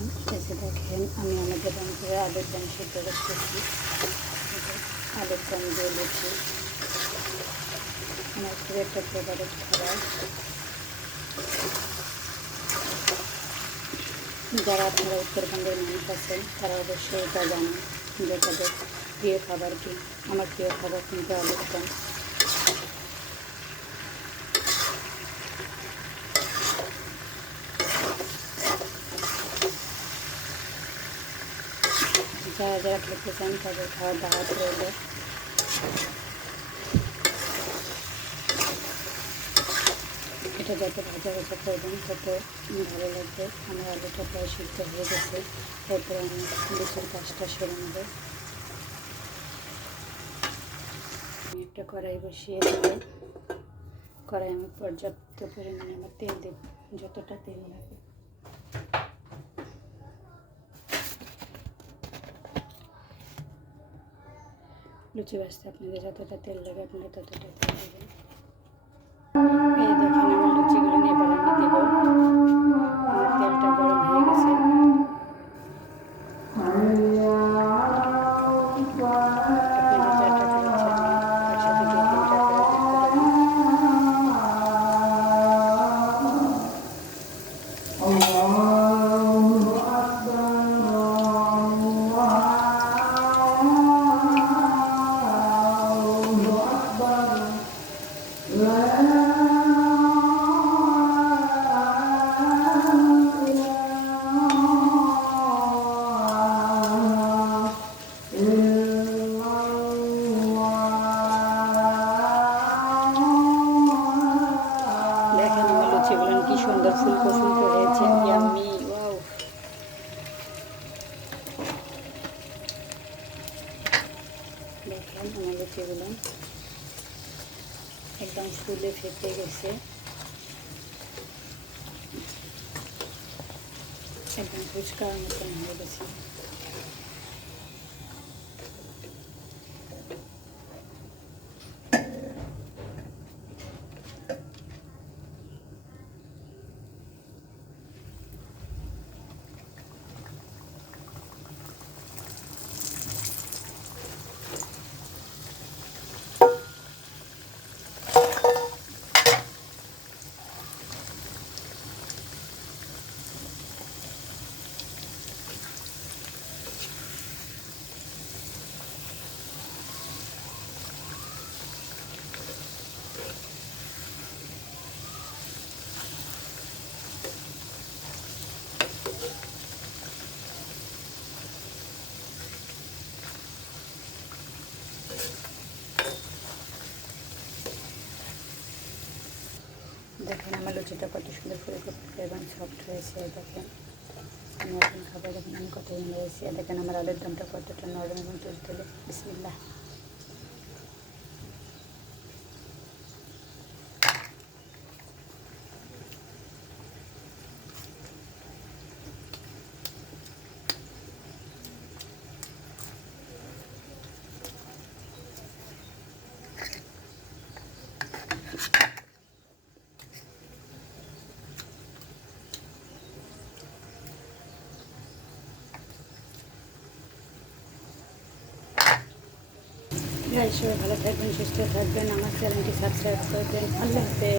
এই যে দেখেন আমি আমাদের অঞ্চলে আলুর দম সিদ্ধ করতেছি। আলুর দম দিয়ে লুচি আমার খুব একটা ফেভারিট খাবার। যারা আপনারা উত্তরবঙ্গের মানুষ আছেন তারা অবশ্যই এটা জানেন যে তাদের প্রিয় খাবার কি। আমার প্রিয় খাবার কিন্তু আলুর দম। যারা যারা খেতে চান তাদের খাওয়ার দাওয়াত রইল। এটা যত ভাজা ভাজা করবেন তত ভালো লাগবে। আমার আলুটা প্রায় সিদ্ধ হয়ে গেছে, এরপর আমি লুচির কাজটা সেরে নেব। আমি একটা কড়াই বসিয়ে দেব। কড়াই আমি পর্যাপ্ত পরিমাণে আমার তেল দেব, যতটা তেল লাগে। লুচি ভাজতে আপনাদের যতটা তেল লাগে আপনারা ততটা তেল দেবেন। এই দেখেন আমার লুচিগুলো এবার আমি দেব। আমার তেলটা গরম হয়ে গেছে। আপনারা যাটা খাইছেন তার সাথে 2-3টা করে অ্যাড করে দিন। দেখেন আমার লুচিগুলো কি সুন্দর ফুলকো ফুলকো হয়েছে, ইয়াম্মি, ওয়াও। দেখেন আমার লুচিগুলো একদম ফুলে ফেটে গেছে, একদম ফুচকার মতন হয়ে গেছে। দেখেন আমার লুচিটা কত সুন্দর ফুলকো এবং সফট হয়েছে। দেখেন আমি এখন খাবার, দেখেন আমি কত সুন্দর হয়েছি। দেখেন আমার আলুর দমটা কতটা নরম এবং তুলতুলে। বিসমিল্লাহ। সবাই ভালো থাকবেন, সুস্থ থাকবেন, আমার চ্যানেলটি সাবস্ক্রাইব করবেন। আল্লাহ হাফেজ।